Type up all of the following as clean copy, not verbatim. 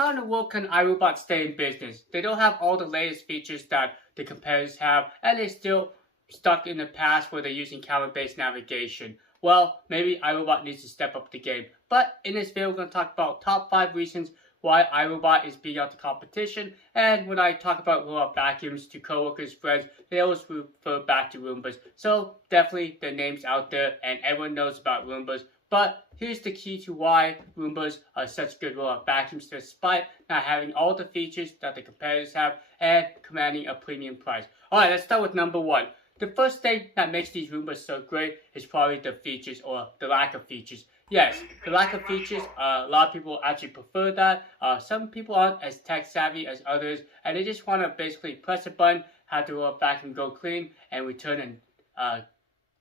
how in the world can iRobot stay in business? They don't have all the latest features that the competitors have, and they're still stuck in the past where they're using camera-based navigation. Well, maybe iRobot needs to step up the game. But in this video, we're going to talk about top 5 reasons why iRobot is beating out the competition. And when I talk about robot vacuums to coworkers, friends, they always refer back to Roombas. So definitely the name's out there and everyone knows about Roombas. But here's the key to why Roombas are such good robot vacuums despite not having all the features that the competitors have and commanding a premium price. Alright, let's start with number 1. The first thing that makes these Roombas so great is probably the features or the lack of features. Yes, the lack of features, a lot of people actually prefer that. Some people aren't as tech savvy as others and they just want to basically press a button, have the robot vacuum go clean and return and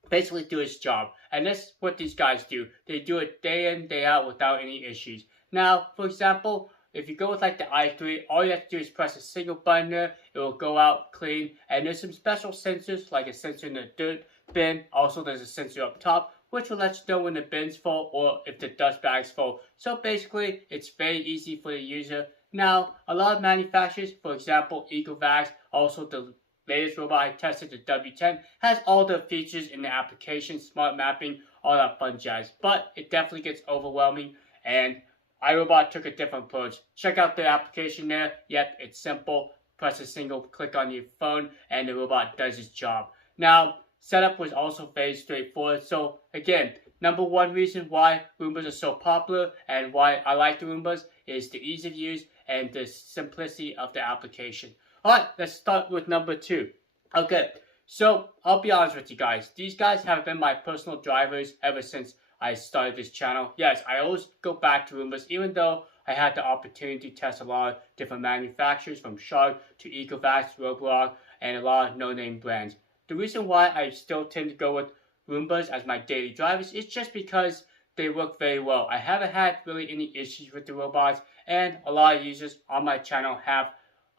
basically do its job. And that's what these guys do. They do it day in, day out without any issues. Now, for example, if you go with like the i3, all you have to do is press a single button there. It will go out clean. And there's some special sensors, like a sensor in the dirt bin. Also, there's a sensor up top, which will let you know when the bin's full or if the dust bag's full. So basically, it's very easy for the user. Now, a lot of manufacturers, for example, Ecovacs, also the latest robot I tested, the W10, has all the features in the application, smart mapping, all that fun jazz. But it definitely gets overwhelming and iRobot took a different approach. Check out the application there. Yep, it's simple. Press a single click on your phone and the robot does its job. Now, setup was also very straightforward. So again, number 1 reason why Roombas are so popular and why I like the Roombas is the ease of use and the simplicity of the application. Alright, let's start with number 2. Okay, so I'll be honest with you guys. These guys have been my personal drivers ever since I started this channel. Yes, I always go back to Roombas even though I had the opportunity to test a lot of different manufacturers from Shark to Ecovacs, Roblox, and a lot of no-name brands. The reason why I still tend to go with Roombas as my daily drivers is just because they work very well. I haven't had really any issues with the robots, and a lot of users on my channel have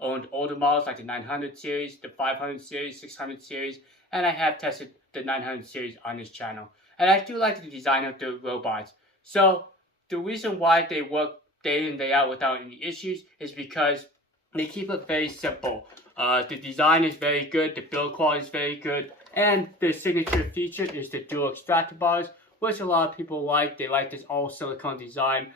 owned older models like the 900 series, the 500 series, 600 series, and I have tested the 900 series on this channel. And I do like the design of the robots. So the reason why they work day in, day out without any issues is because they keep it very simple. The design is very good, the build quality is very good, and the signature feature is the dual extractor bars, which a lot of people like. They like this all silicone design.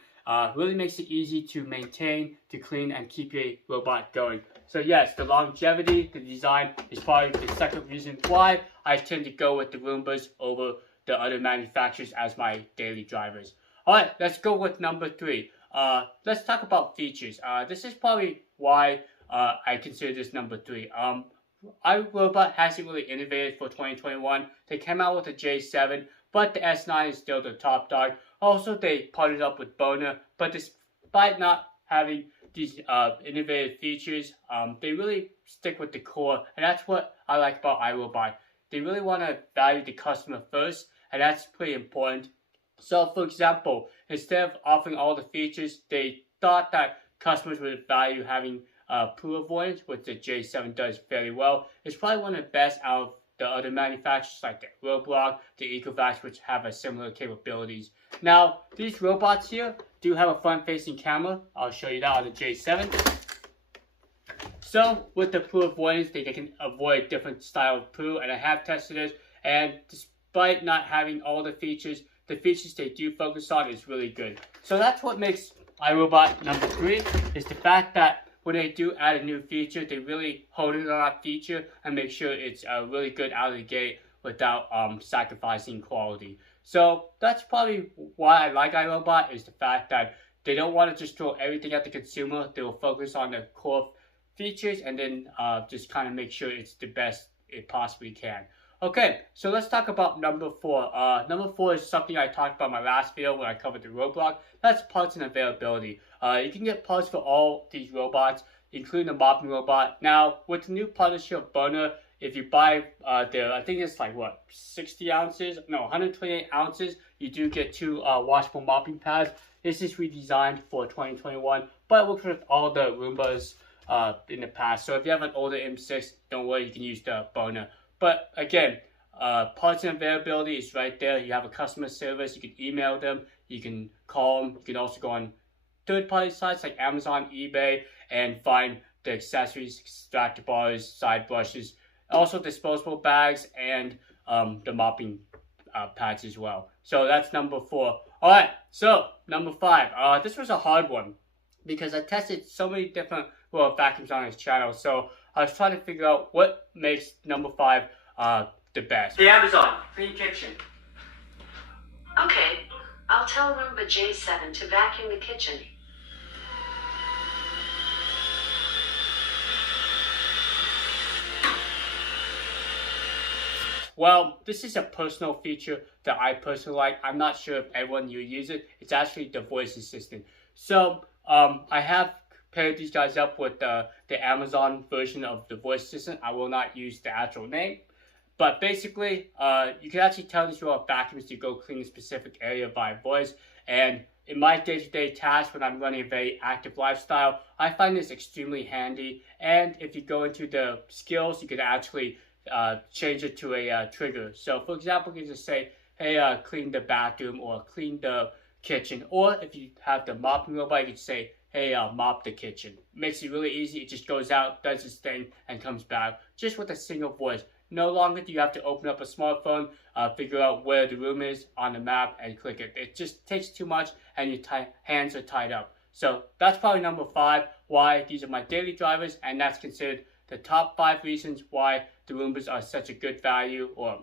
Really makes it easy to maintain, to clean, and keep your robot going. So yes, the longevity, the design is probably the second reason why I tend to go with the Roombas over the other manufacturers as my daily drivers. Alright, let's go with number 3. Let's talk about features. This is probably why I consider this number 3. iRobot hasn't really innovated for 2021. They came out with a J7, but the S9 is still the top dog. Also, they partnered up with Boner, but despite not having these innovative features, they really stick with the core, and that's what I like about iRobot. They really want to value the customer first, and that's pretty important. So, for example, instead of offering all the features, they thought that customers would value having poo avoidance, which the J7 does very well. It's probably one of the best out of the other manufacturers like the Roblox, the Ecovacs, which have a similar capabilities. Now, these robots here do have a front-facing camera. I'll show you that on the J7. So, with the poo avoidance, they can avoid different style of poo, and I have tested this, and despite not having all the features they do focus on is really good. So that's what makes iRobot number 3, is the fact that when they do add a new feature, they really hone in on that feature and make sure it's really good out of the gate without sacrificing quality. So that's probably why I like iRobot, is the fact that they don't want to just throw everything at the consumer. They will focus on the core features and then just kind of make sure it's the best it possibly can. Okay, so let's talk about number 4. Number 4 is something I talked about in my last video when I covered the Roblox. That's parts and availability. You can get parts for all these robots, including the mopping robot. Now, with the new partnership with Boner, if you buy I think it's like what, 60 ounces? No, 128 ounces, you do get 2 washable mopping pads. This is redesigned for 2021, but it works with all the Roombas in the past. So if you have an older M6, don't worry, you can use the Boner. But again, parts and availability is right there. You have a customer service. You can email them. You can call them. You can also go on third-party sites like Amazon, eBay, and find the accessories, extractor bars, side brushes, also disposable bags, and the mopping pads as well. So that's number 4. All right, so number 5. This was a hard one because I tested so many different vacuums on this channel. So I was trying to figure out what makes number 5 the best. The Amazon Clean Kitchen. Okay, I'll tell Roomba J7 to vacuum the kitchen. Well, this is a personal feature that I personally like. I'm not sure if everyone will use it. It's actually the voice assistant. So I have paired these guys up with the Amazon version of the voice assistant. I will not use the actual name. But basically, you can actually tell these vacuums to go clean a specific area by voice. And in my day-to-day tasks when I'm running a very active lifestyle, I find this extremely handy. And if you go into the skills, you can actually change it to a trigger. So for example, you can just say, hey, clean the bathroom or clean the kitchen. Or if you have the mopping robot, you can say, hey, mop the kitchen. Makes it really easy. It just goes out, does its thing, and comes back just with a single voice. No longer do you have to open up a smartphone, figure out where the room is on the map, and click it. It just takes too much, and your hands are tied up. So that's probably number 5, why these are my daily drivers, and that's considered the top 5 reasons why the Roombas are such a good value or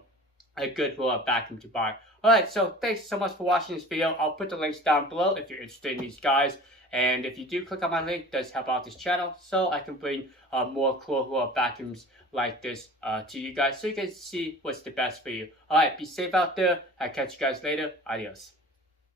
a good vacuum to buy. Alright, so thanks so much for watching this video. I'll put the links down below if you're interested in these guys. And if you do click on my link, it does help out this channel so I can bring more cool vacuums like this to you guys so you can see what's the best for you. Alright, be safe out there. I'll catch you guys later. Adios.